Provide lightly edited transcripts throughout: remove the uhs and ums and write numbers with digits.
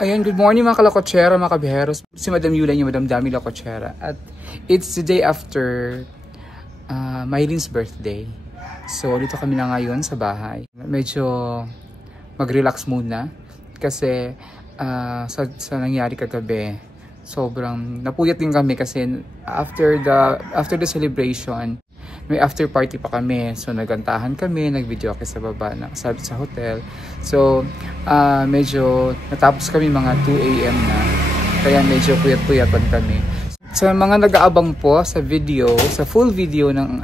Ayun, good morning mga kalakotsera, mga kabiheros. Si Madam Yula niya, Madam Dami Lakotsera. At it's the day after Mylene's birthday. So, dito kami na ngayon sa bahay. Medyo mag-relax muna. Kasi sa nangyari kagabi, sobrang napuyat din kami kasi after the celebration, may after party pa kami. So nagantahan kami, nag-video kami sa baba sa hotel. So medyo natapos kami mga 2 AM na. Kaya medyo puyat-puyatan kami. Sa mga nag-aabang po sa video, sa full video ng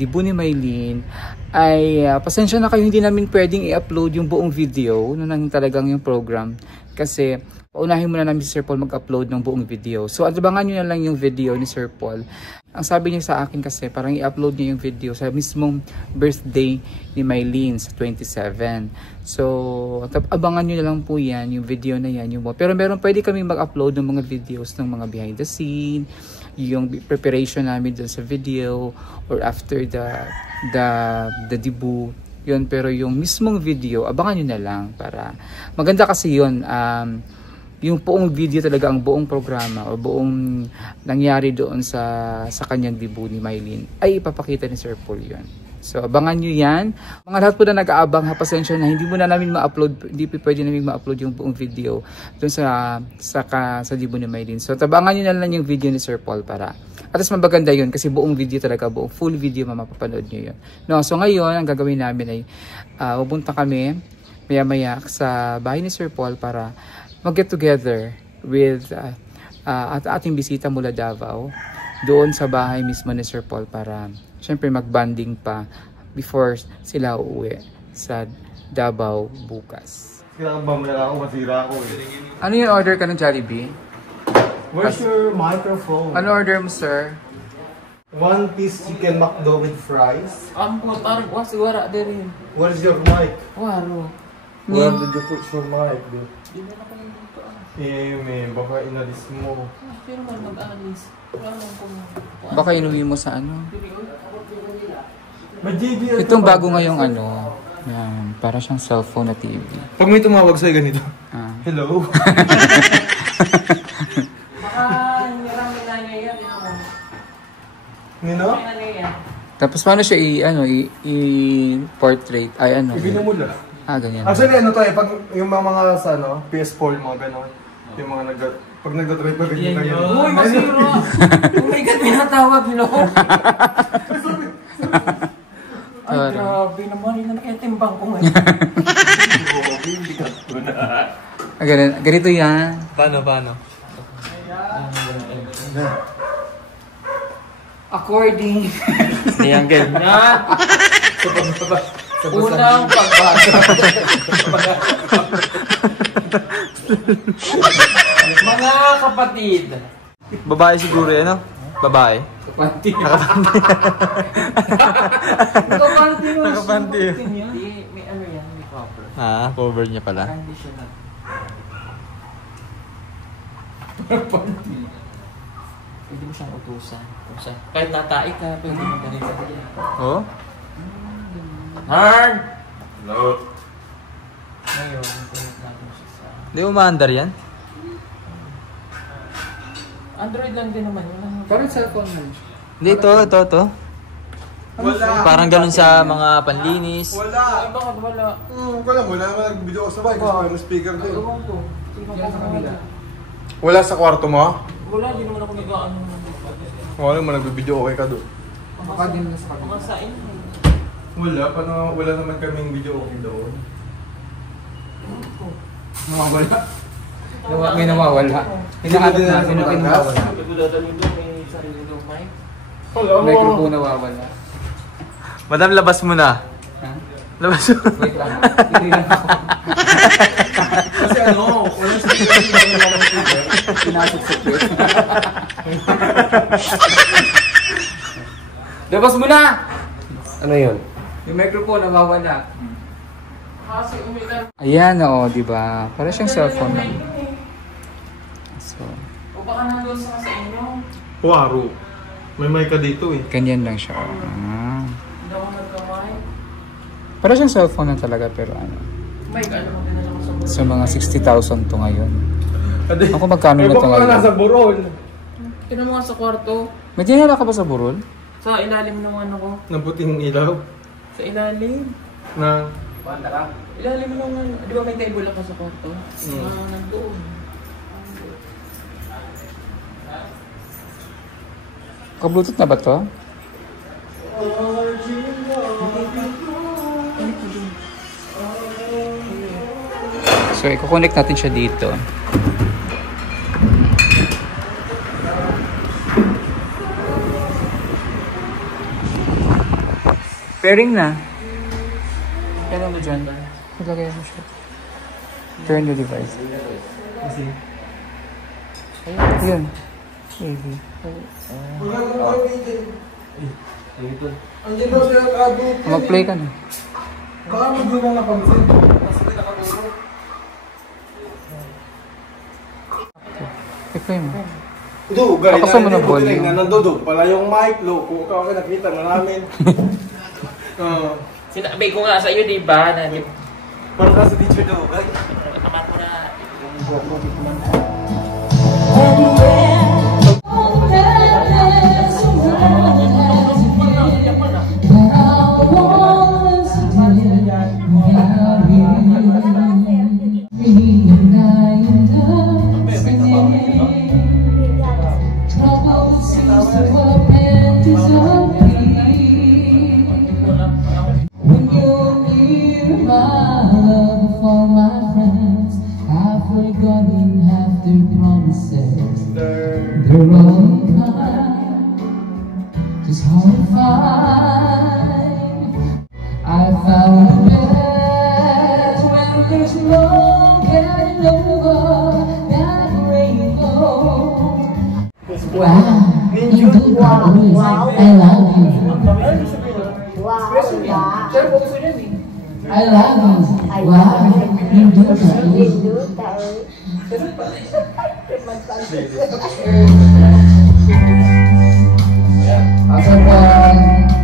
Dibu ni Mylene, ay pasensya na kayo, hindi namin pwedeng i-upload yung buong video nung talagang yung program. Kasi paunahin muna namin si Sir Paul mag-upload ng buong video. So abangan nyo na lang yung video ni Sir Paul. Ang sabi niya sa akin kasi parang i-upload niya yung video sa mismong birthday ni Mylene sa 27. So abangan nyo na lang po yan, yung video na yan. Pero pwede kami mag-upload ng mga videos ng mga behind the scene, yung preparation namin dun sa video, or after the debut. Yun, pero yung mismong video, abangan nyo na lang para maganda kasi yun. Yung buong video talaga, ang buong programa o buong nangyari doon sa kanyang debut ni Mylene ay ipapakita ni Sir Paul yun. So abangan nyo yan. Mga lahat po na nag-aabang, pasensya na hindi muna namin ma-upload, hindi pwede namin ma-upload yung buong video doon sa debut ni Mylene. So abangan nyo na lang yung video ni Sir Paul para at least mabaganda yun kasi buong video talaga, buong full video mapapanood nyo yun. No, so ngayon ang gagawin namin ay pupunta kami maya-maya sa bahay ni Sir Paul para mag-get together with at ating bisita mula Davao doon sa bahay mismo ni Sir Paul para syempre mag-bonding pa before sila uuwi sa Davao bukas. Kinakabang lang ako, masira ako eh. Ano yung order ka ng Jollibee? Where's your microphone? Ano order mo, sir? 1 piece chicken McDo with fries. Parang wala din. What is your mic? Waro. Where did you put your mic, dude? Di ba na ko yung dito man, baka inalis mo. Pero man mag-alis. Wala lang kung... Baka inuwi mo sa ano? May JBL. Itong bago ngayong ano, yan, para siyang cellphone na TV. Pag may tumawag sa'yo ganito. Hello? Baka hirami na niya yan. Nino? Tapos paano siya i-portrait? Ay ano? Ibinamula. Ganyan. Actually, ano to eh, pag yung mga sa ano, PS4, yung mga ganon. Yung mga pag nagtatry pa ganyan kayo. Uy, masiro! Oh my God, pinatawag nyo! Ay, grabe naman. Yun ang timbang ko ngayon. Ganito yan. Paano? According. Ayan, ganyan. Unang pagbasa. Mga kapatid. Babae siguro yan, no? Babae. Nakapanti. Nakapanti. May ano yan, may cover. Cover niya pala. Hindi siya na. Pwede mo siyang utusan. Kahit natai ka, pwede mo ganito. Oh? Harn! Hello? Ngayon, pinag natin siya sa... Di mo maandar yan? Android lang din naman yun. Parang cellphone lang. Hindi, ito. Wala. Parang ganun sa mga panlinis. Wala. Ay, bakit wala? Wala naman nag-video ko sa bahay kasi may speaker doon. Ewan ko. Yan sa kanila. Wala sa kwarto mo? Wala, di naman ako nag-ano. Wala naman nag-video okay ka doon. Baka din na sa kanila. Mga sain. Wala naman kaming video okay doon. Nawawala. May nawawala. Hinahanap natin na nawawala. Sabi ko dadalhin doon, may sarili doon mic. Microphone nawawala. Madam, labas mo na. Ha? Labas mo. Wait lang. Hindi lang ako. Kasi walang speaker. Pinasok sa plate. Labas mo na! Ano yun? Yung microphone nawawala. Kasi umitan. Ayan, di ba? Para siyang cellphone lang. So, O baka nandun sa inyo. Waro. May mic ka dito eh. ganyan lang siya. Hindi ako nagkamay. Para siyang cellphone na talaga pero ano. Mic, ano mo din ako sa So mga 60,000 to ngayon. Ako magkano na to ngayon? ngayon? Nasa burol. Tinan mo nga sa kwarto. May dinala ka ba sa burol? Sa ilalim ng ano ko. Nabuting ilaw. Sa ilalim. Na. Ilalim ng ano. Di ba may table ako sa kwarto? Nandoon. Ka-bluetooth na ba to? So, i-connect natin siya dito. Pairing na. Kailan mo dyan? Ilagay mo siya. Turn the device. Ayun. Maybe. Andiyan daw siya kado. Mag-play ka na. Baka hindi na napansin. Kasi nakaturo. I-play mo. Dugay Pakasa mo na volume. Nandudog pala yung mic, lo. Kung ikaw ka nakita na namin. Sinabi ko nga sa iyo, di ba? Na, Parang kasi teacher Dugay. tama ko na.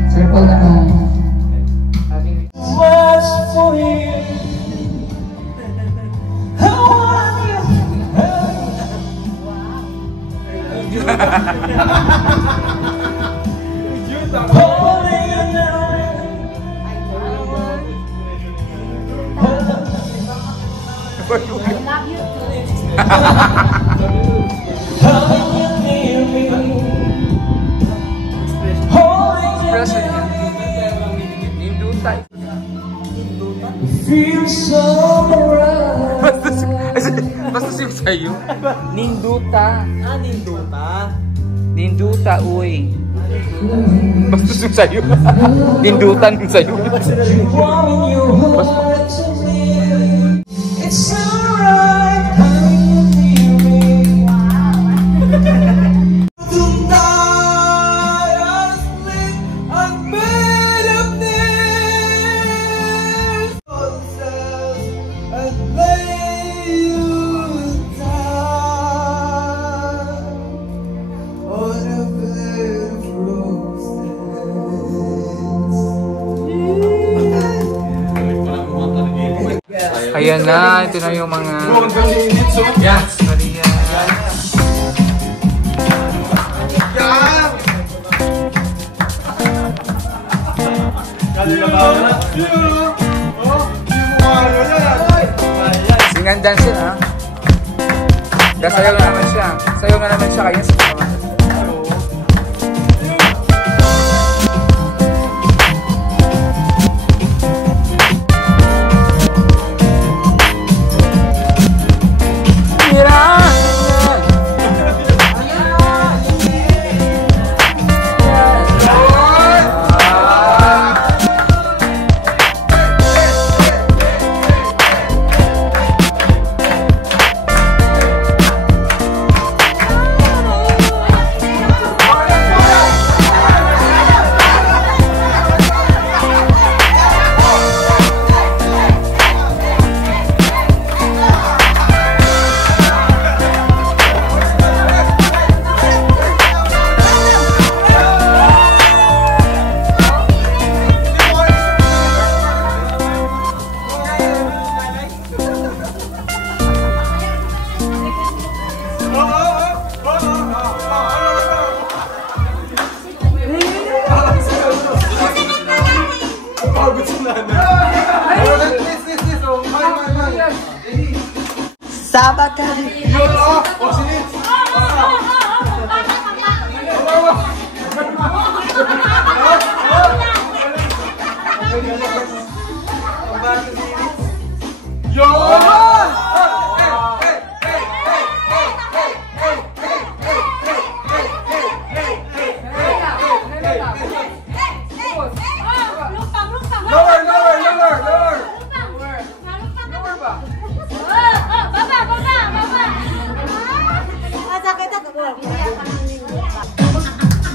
Circle naman. Expression niya. Ninduta. Basta yung sa'yo. Ninduta. Ninduta. Ninduta, uy. Basta yung sa'yo. Nindutan yung sa'yo. It's alright, how you feel me. Tonight I sleep, I'm made of this. And lay you down on a bed of roses. Ayan na, ito na yung mga... Yes, Maria. Sing and dance yun, ha? Sayaw na naman siya. Sayaw na naman siya kayo. Sama ka rin.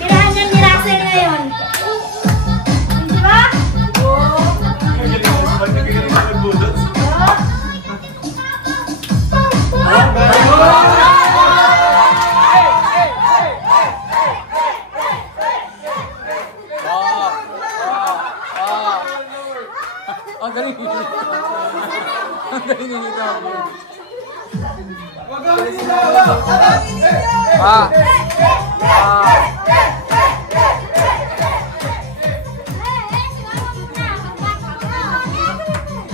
Pirahan ni Russell ngayon. Di ba? Ang galing nito. Ang galing nito.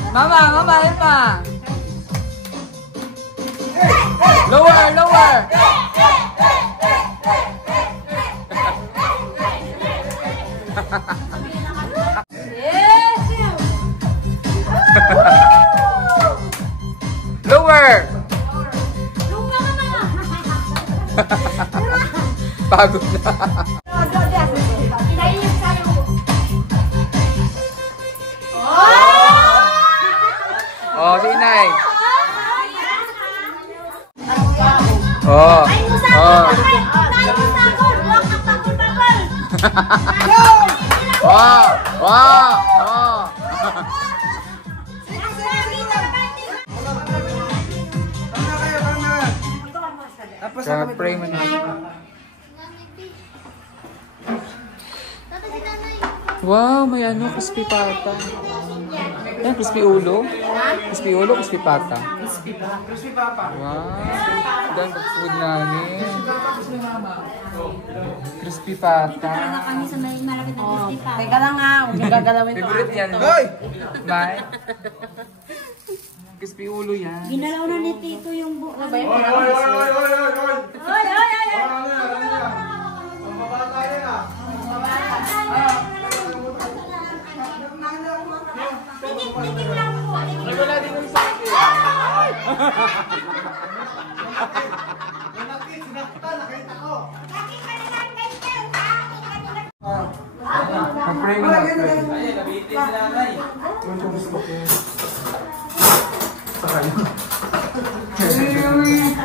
Mama, mama, Emma. Lower, lower. Lower. Pagod na. Oh, si Inay. Oh. Oh. Wow. Wow. Oh. Pray mo na. Wow, may ano, crispy pata. Yan, crispy ulo. Crispy ulo, crispy pata. Crispy papa. Wow, ganda ng food namin. Crispy pata. Kami sa may malapit na Disney pa. Teka lang nga, huwag yung gagalawin ko. Favorite yan. Hoy! May? Crispy ulo yan. Ginalaw na ni Tito yung buka. Oy, oy, oy, oy, oy, oy! Oy, oy, oy, oy. Pambabata yan ah. Tikim lang po. Wala din yung sakit. Mag-pray mo na. Kasi lang yun.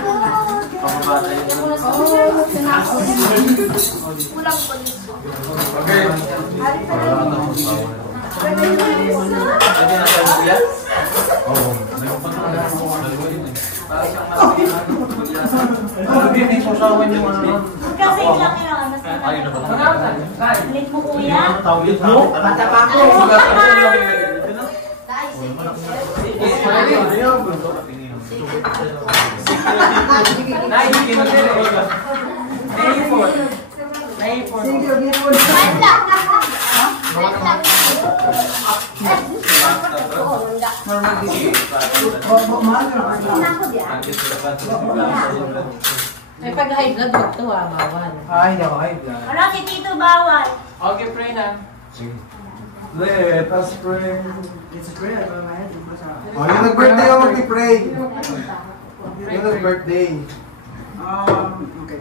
Ulit mo kuya. May pag-high blood, wag to bawal. Ay, hindi ako high blood. Wala si Tito bawal. Okay, pray na. Let us pray. Oh, yung nag-birthday ako mag-pray. Yung nag-birthday. Okay.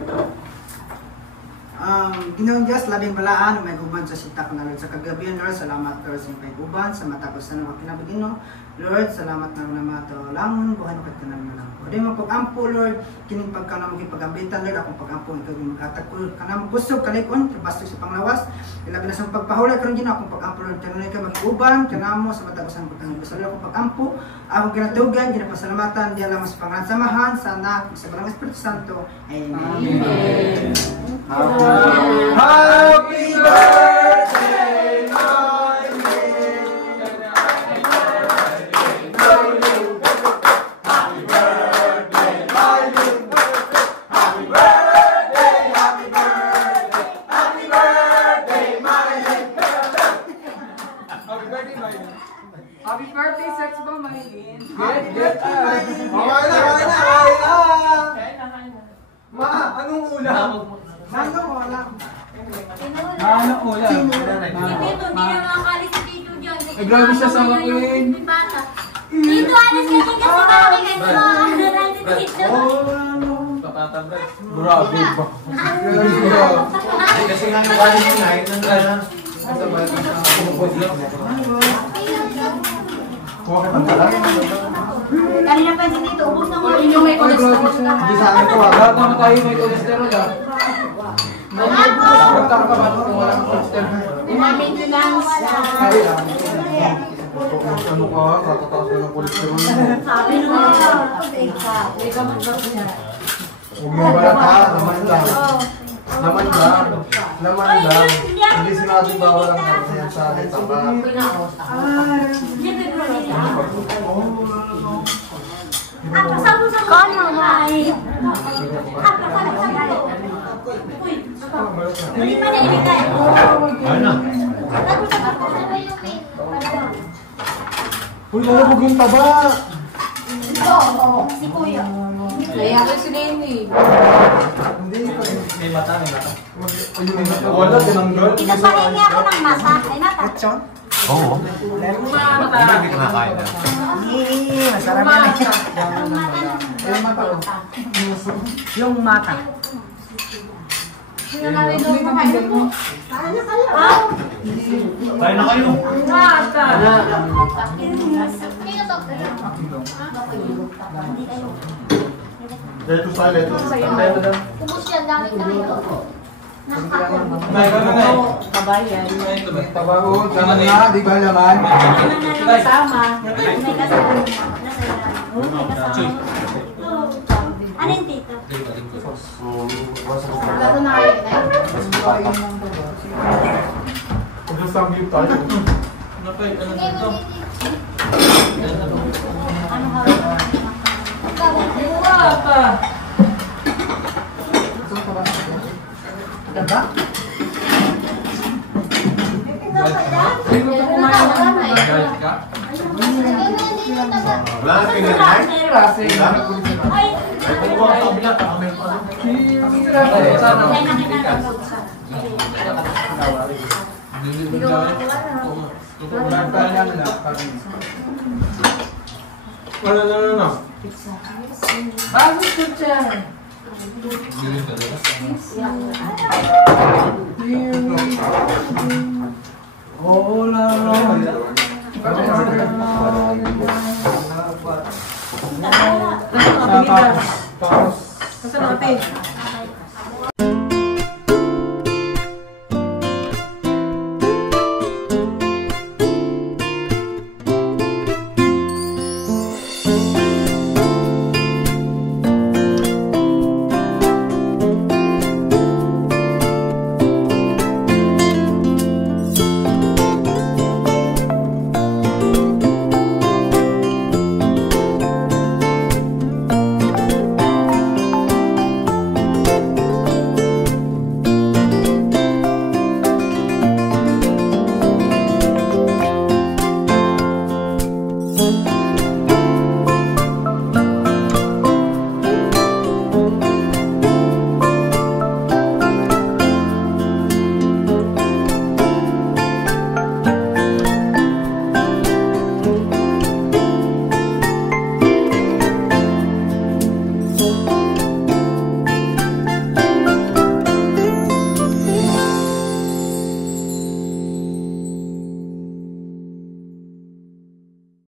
Ginoong Diyos, labing balaan, may uban sa sita ko na Lord sa kagabi, Lord, salamat Lord sa may uban, sa matapos na naman kinabagino, Lord, salamat na naman ito, langon, buhay mo ka naman lang. O di mo pag-ampo, Lord, kining pagka na magipag-ambitan, Lord, akong pag-ampo, ikaw yung mag-atakul, ka na magkusog, kalikon, trabastok sa panglawas, ilabi na sa pagpahulay, karon din akong pag-ampo, Lord, kanunay ka mag-uban, kanamo, sa matapos na pagkanagpasal, akong pag-ampo, akong ginatugan, ginapasalamatan, di alam sa pangansamahan, sa anak, sa Barang Espiritu Santo, Amen. Happy birthday, my dear. Happy birthday, my dear. Happy birthday, happy birthday, happy birthday, my dear. Happy birthday, my dear. Happy birthday, Sex Bomb Maylin! Get! Okay na! Ma, anong ulam? Mango, wala. Ano ulam? Si Tito, hindi na makakali si Tito dyan. Eh, grabe siya sa akin. Tito, alas ka din kasi kami kasi mga Tito. Grabe ba? Kasi nga nakalit mo na, ito na. Kuha ka ng talang. Kanina pa si Tito, ubos na mo. Yung may cholesterol. Hindi sa akin ito ah. Lahat naman tayo may cholesterol ah. Punta ka ba kung walang cholesterol? Maintenance. Ano ka? Katataas ka ng cholesterol mo. Sabi mo. Huwag mo balat ha, laman lang. Laman lang. Laman lang. Hindi sinabing bawal ang karne yan sa akin taba. Kono, may. Hindi pa naibigay. Uy, lalabog yung taba! Si Kuya. Kaya ka si Nene. Hindi pa. May mata, may mata. Wala, tinanggal. Pinapahingi ako ng mata. Ay, mata. Oo. Hindi kinakain na. Masarap yan. Yung mata. Yung mata. Sino na rin yung makain mo? Kain na kayo. Leto sa leto. Ubus yan, dami tayo. May ka na nga eh. Kabayan. Taba ko, laman na, di ba laman? Kasama. May kasama. May kasama. Ano yung tito? Lalo na kayo na. Kung sa view tayo. Ano hawak? Diba? Wala na pinag-like? Ay! Wala. Bakit ko siya? Oo, lalo. Tapos, Saan natin?